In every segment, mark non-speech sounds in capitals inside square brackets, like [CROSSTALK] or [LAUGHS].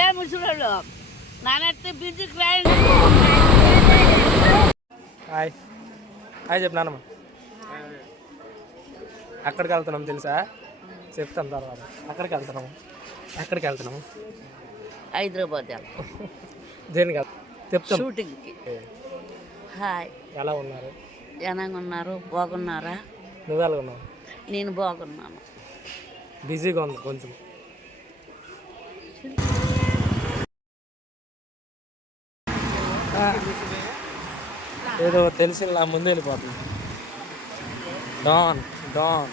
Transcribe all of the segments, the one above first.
ఏ ముసలోళ్ళు నానెత్తి బిజీకి రాయండి hi. Hi చెప్పు అక్కడికి వెళ్తున్నాం తెలుసా? చెప్తాం తర్వాత. అక్కడికి వెళ్తున్నాము ఎక్కడికి వెళ్తున్నాము హైదరాబాద్ వెళ్తాం. దేనికి చెప్తాం షూటింగ్కి. హాయ్. ఎలా ఉన్నారు? ఎలాగ ఉన్నారు. బాగున్నారా? నువ్వు ఎలా ఉన్నావు నేను బాగున్నాను. బిజీగా ఉంది కొంచెం. ఏదో తెలిసి నా ముందు వెళ్ళిపోతుంది. డాన్ డాన్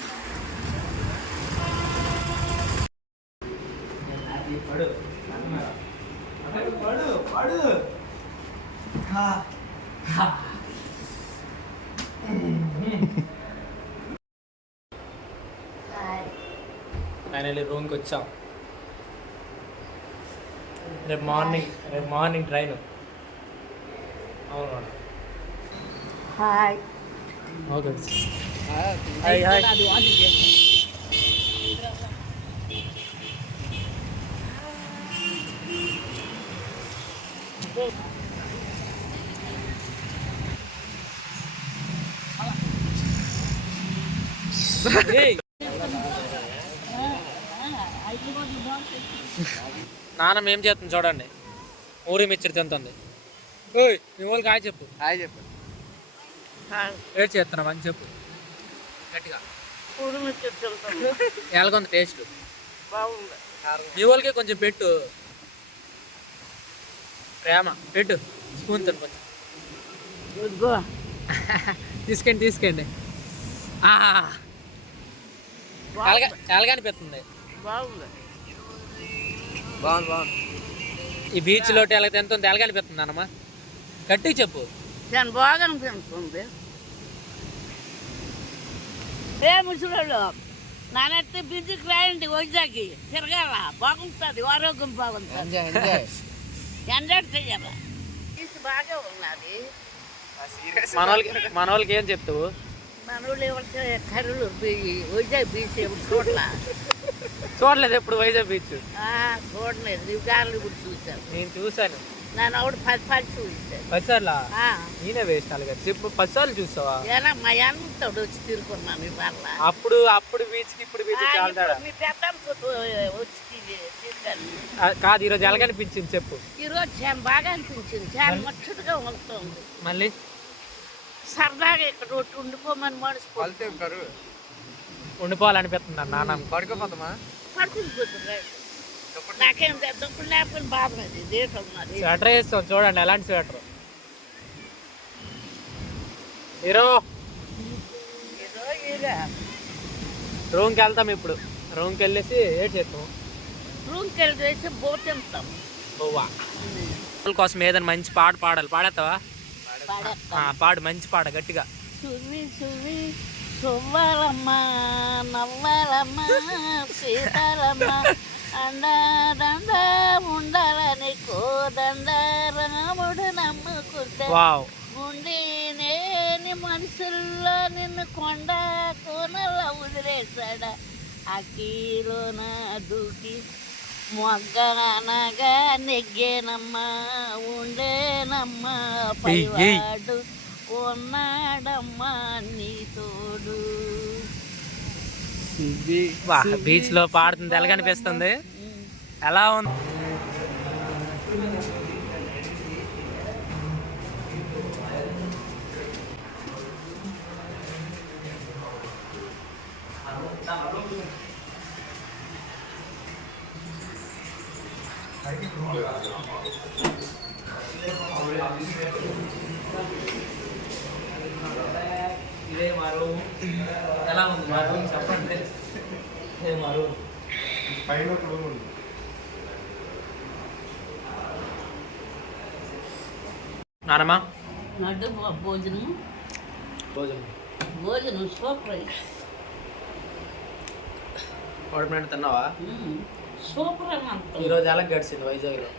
వెళ్ళి రూమ్కి వచ్చాం. రేపు మార్నింగ్ రేపు మార్నింగ్ ట్రైన్ అవును హాయ్ ఓకే హాయ్ హాయ్ నాన్నమ్మ ఏం చేస్తుంది చూడండి. ఊరి మిచ్చరి తింటుంది. ఓయ్ మీ వాళ్ళకి హాయ్ చెప్పు. హాయ్ చెప్పు. ఏడ్ చేస్తున్నాం అని చెప్పు. గట్టిగా. ఎలాగొంది టేస్ట్? బాగుంది. మీ వాళ్ళకి కొంచెం పెట్టు. ప్రేమ. పెట్టు. స్పూన్ తిను కొంచెం. తీసుకోండి తీసుకోండి. ఎలాగా ఎలాగనిపిస్తుంది బాగుంది. బాగుంది బాగుంది. ఈ బీచ్లో ఎలాగ తింటుంది ఎలాగనిపిస్తుంది అన్నమ్మ గట్టిగా చెప్పు. చాలా బాగా అనిపిస్తుంది ఏ ముసలోళ్ళు నానెత్తి బిజీకి రాయండి వైజాగ్కి తిరగాల? బాగుంటుంది ఆరోగ్యం బాగుంటుంది. ఎంజాయ్ చెయ్యాల? బీచ్ బాగా ఉన్నది. మన వాళ్ళకి మన వాళ్ళకి ఏం చెప్తావు? మనోళ్ళు ఎవరికి కర్రలు వైజాగ్ బీచ్ ఎప్పుడు చూడలా? చూడలేదు ఎప్పుడు వైజాగ్ బీచ్? ఆ, చూడలేదు. గాలి ఇప్పుడు చూశాను. నేను చూశాను. నన్ను పది పదిసార్లు నేనే వేస్ట్ అలాగే చెప్పు పదిసార్లు చూసావా? ఏనా మా అన్నతోడు వచ్చి తిరుగుకున్నాను ఇవాళ. అప్పుడు అప్పుడు బీచ్కి ఇప్పుడు బీచ్ చాలా ఇప్పుడు మీ వచ్చి ఆ, కాదు ఈరోజు ఎలాగనిపించింది చెప్పు? ఈరోజు చాలా బాగా అనిపించింది. చాలా ముచ్చటగా ఉంటుంది మళ్ళీ? సరదాగా ఇక్కడ ఒకటి ఉండిపోమని మనసు ఉండిపోవాలనిపిస్తుంది నాన్న. పడుకోపోతామా? కూతురు నాకేం దుఃఖం లేకపోయిన బాధ అది దేశం స్వెటర్ వేస్తాం చూడండి ఎలాంటి స్వెటర్. హీరో. రూమ్కి వెళ్తాం ఇప్పుడు. రూమ్కి వెళ్ళేసి ఏడ్ చేస్తాం రూమ్కి వెళ్ళి వేసి పోతుంటాం బొవ్వా కోసం ఏదైనా మంచి పాట పాడాలి. పాడేస్తావా? పాడు మంచి పాట గట్టిగా. సువి సువి సువ్వాలమ్మ నవ్వాలమ్మ సీతాలమ్మ ఉండాలని కోదండ రాముడు నమ్ముకుంటే వావ్ గుండె నేని మనసుల్లో నిన్ను కొండ కోనల వదిలేశాడ అకీలోన దూకి మొగ్గనగా నెగ్గేనమ్మా ఉండేనమ్మా ఏయ్, ఏయ్. పైవాడు ఉన్నాడమ్మా నీ తోడు వా బీచ్లో పాడుతుంది ఎలాగనిపిస్తుంది. ఎలా ఉంది? ఇదే మా రూమ్ ఎలా ఉంది మా రూమ్ చెప్పండి ఇదే మా రూమ్ పైన ఒక రూమ్ ఉంది. నానమ్మా నడు భోజనం. భోజనం సూపర్ కోడిపండు తిన్నావా? సూపర్ ఈరోజు ఎలా గడిచింది వైజాగ్లో?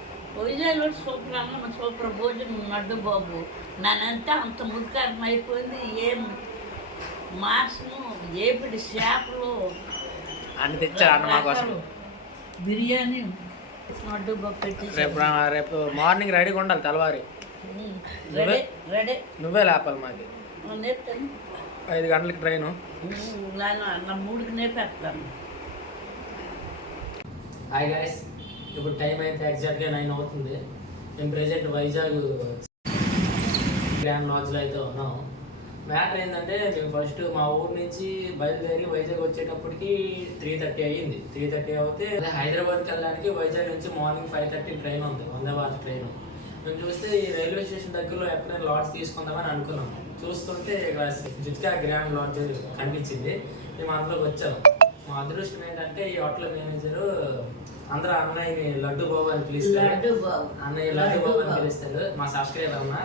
వైజాగ్లో సూపర్ అన్నం సూపర్ భోజనం నడ్డు బాబు. నన్నంతా అంత మురికారం అయిపోయింది. ఏం మాంసము ఏపిడి చేపలు అన్ని తెచ్చారు అన్న మా కోసం. బిర్యానీ రేపు రేపు మార్నింగ్ రెడీగా ఉండాలి తెల్లవారి. Ready ready. నువ్వే లేపాలి మాకి. నేర్తాను ఐదు గంటలకి ట్రైన్. మూడుకి నేర్పేస్తాను హాయ్ గైస్ ఇప్పుడు టైం అయితే ఎగ్జాక్ట్గా నైన్ అవుతుంది. మేము ప్రెజెంట్ వైజాగ్. గ్రాండ్ లాడ్జ్లో అయితే ఉన్నాం. మ్యాటర్ ఏంటంటే మేము ఫస్ట్ మా ఊరు నుంచి బయలుదేరి వైజాగ్ వచ్చేటప్పటికి త్రీ థర్టీ అయ్యింది. త్రీ థర్టీ అవుతే అదే హైదరాబాద్కి వెళ్ళడానికి వైజాగ్ నుంచి మార్నింగ్ ఫైవ్ థర్టీ ట్రైన్ ఉంది వందే భారత్ ట్రైన్ మేము చూస్తే ఈ రైల్వే స్టేషన్ దగ్గరలో ఎక్కడైనా లాడ్జ్ తీసుకుందామని అనుకున్నాం. చూస్తుంటే ఇక్కడ జుట్కా గ్రాండ్ లాడ్జ్ కనిపించింది. మేము అందులోకి వచ్చాము మా అదృష్టం ఏంటంటే ఈ హోటల్ మేనేజర్ అందరూ అన్నయ్యని లడ్డు బాబు అని పిలుస్తారు. అన్నయ్య లడ్డు బాబు అని పిలుస్తారు. మా సబ్స్క్రైబర్ అన్న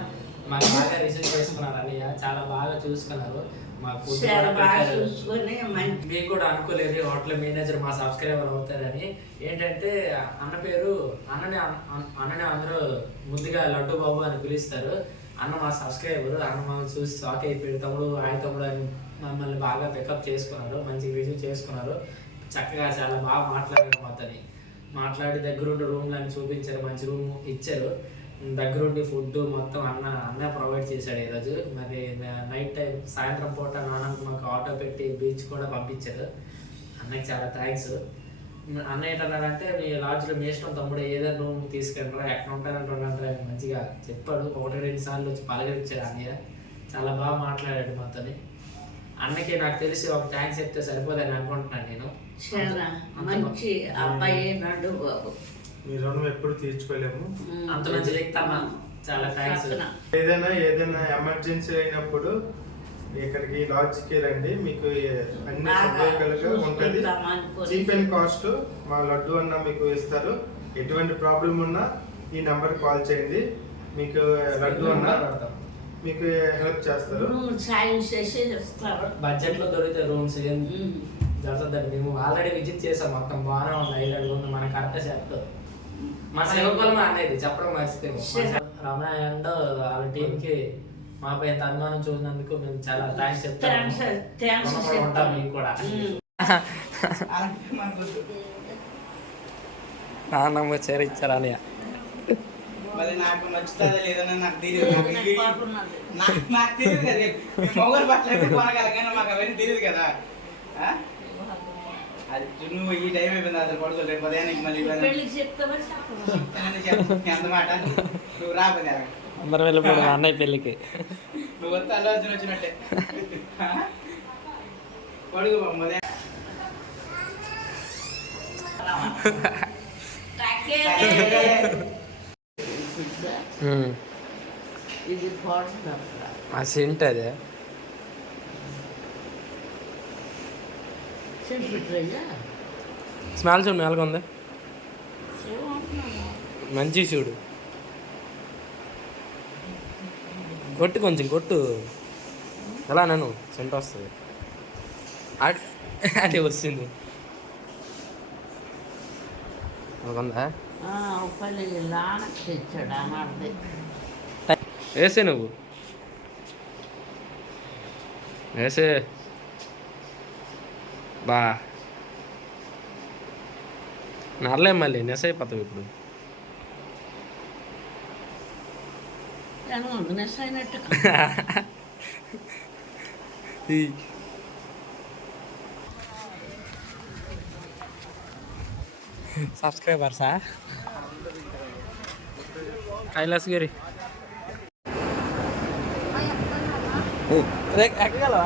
మాకు బాగా రిసీవ్ చేసుకున్నారు అన్నయ్య. చాలా బాగా చూసుకున్నారు. మా ఫుడ్ కూడా చాలా బాగా పెట్టారు. చూసుకొని మంచి మీకు కూడా అనుకోలేదు హోటల్ మేనేజర్ మా సబ్స్క్రైబర్ అవుతారని. ఏంటంటే అన్న పేరు అన్నని అన్న- అన్నని అందరూ ముద్దుగా లడ్డు బాబు అని పిలుస్తారు. అన్న మా సబ్స్క్రైబర్ అన్న మమ్మల్ని చూసి షాక్ అయిపోయాడు. తమ్ముడు ఆయన తమ్ముడు అని మమ్మల్ని బాగా పికప్ చేసుకున్నారు. మంచి రిసీవ్ చేసుకున్నారు. చక్కగా చాలా బాగా మాట్లాడారు మాతని మాట్లాడి దగ్గరుండి రూమ్లు అని చూపించారు. మంచి రూమ్ ఇచ్చారు. దగ్గరుండి ఫుడ్ మొత్తం అన్న అన్న ప్రొవైడ్ చేశాడు ఈరోజు. మరి నైట్ టైం సాయంత్రం పూట నాన్నకు మాకు ఆటో పెట్టి బీచ్ కూడా పంపించారు. అన్నకి చాలా థ్యాంక్స్. అన్న ఏంటన్నాడంటే మీ లాడ్జ్లో మీ ఇష్టం తమ్ముడు ఏదైనా రూమ్ తీసుకెళ్ళరా ఎక్కడ ఉంటారంటే ఉంటారంటే అని మంచిగా చెప్పాడు. ఒకటి రెండు సార్లు వచ్చి పలకరించాడు అన్నయ్య. చాలా బాగా మాట్లాడాడు మాతోని. అన్నకి నాకు తెలిసి ఒక థ్యాంక్స్ చెప్తే సరిపోదని అనుకుంటున్నాను నేను. మంచి అబ్బాయి నడ్డు బాబు. మీ రుణం ఎప్పుడు తీర్చుకోలేము. అంత మంచి చాలా థ్యాంక్స్. ఏదైనా ఏదైనా ఎమర్జెన్సీ అయినప్పుడు ఇక్కడికి లాడ్జ్కి రండి. మీకు అన్ని సౌకర్యాలుగా ఉంటుంది. చీప్ అండ్ కాస్ట్ మా లడ్డు అన్న మీకు ఇస్తారు. ఎటువంటి ప్రాబ్లం ఉన్నా ఈ నెంబర్ కాల్ చేయండి. మీకు లడ్డు అన్న మీకు హెల్ప్ చేస్తారు. బడ్జెట్లో దొరికితే రూమ్స్. జరుగుతుంది మేము ఆల్రెడీ విజిట్ చేసాం. మొత్తం బాగానే ఉంది. ఐదు అడుగులు మన కరెక్ట్ సెట్. మా శివకులం అనేది చెప్పడం మర్చిపోయాము. రమణ అండ్ వాళ్ళ టీమ్కి మాపై ఎంత అభిమానం చూసినందుకు మేము చాలా థ్యాంక్స్ చెప్తాము. ఉంటాం మీకు కూడా. నాన్నమ్మ చేరి ఇచ్చారు మళ్ళీ నాకు నచ్చుతుందా లేదని నాకు తెలియదు నాకు తెలియదు కదా. మొగలు బట్టలు అయితే కొనగలం కానీ మాకు అవన్నీ తెలియదు కదా. ఆ? అది నువ్వు ఈ టైం అయిపోయింది అసలు పడుకో రేపు ఉదయానికి మళ్ళీ ఇవ్వను. పెళ్ళికి చెప్తావా చెప్పవా? [LAUGHS] చెప్తానని చెప్పు. ఎంత మాట నువ్వు రాబోదే అందరం వెళ్ళిపోయాడు అన్నయ్య పెళ్ళికి నువ్వు వస్తే అర్జున్ వచ్చినట్టే బాబు ఉదయం. ఇది బాగుంటుంది ఆ సింట్ అదే స్మెల్ చూడు మెల్లగా ఉంది మంచి చూడు. కొట్టు కొంచెం కొట్టు. ఎలా నన్ను? సెంట్ వస్తుంది. అది వచ్చింది ఉందా వేసే నువ్వు. వేసే. బా. నర్లే మళ్ళీ నెస్ అయిపోతావు ఇప్పుడు. సబ్స్క్రైబర్సా? కైలాస్ గిరి. ఎక్కగలవా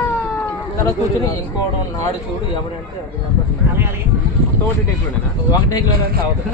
తర్వాత కూర్చొని ఇంకోడు నాడు చూడు ఎవరంటే ఒకటి టేక్లో అంటే అవుతుంది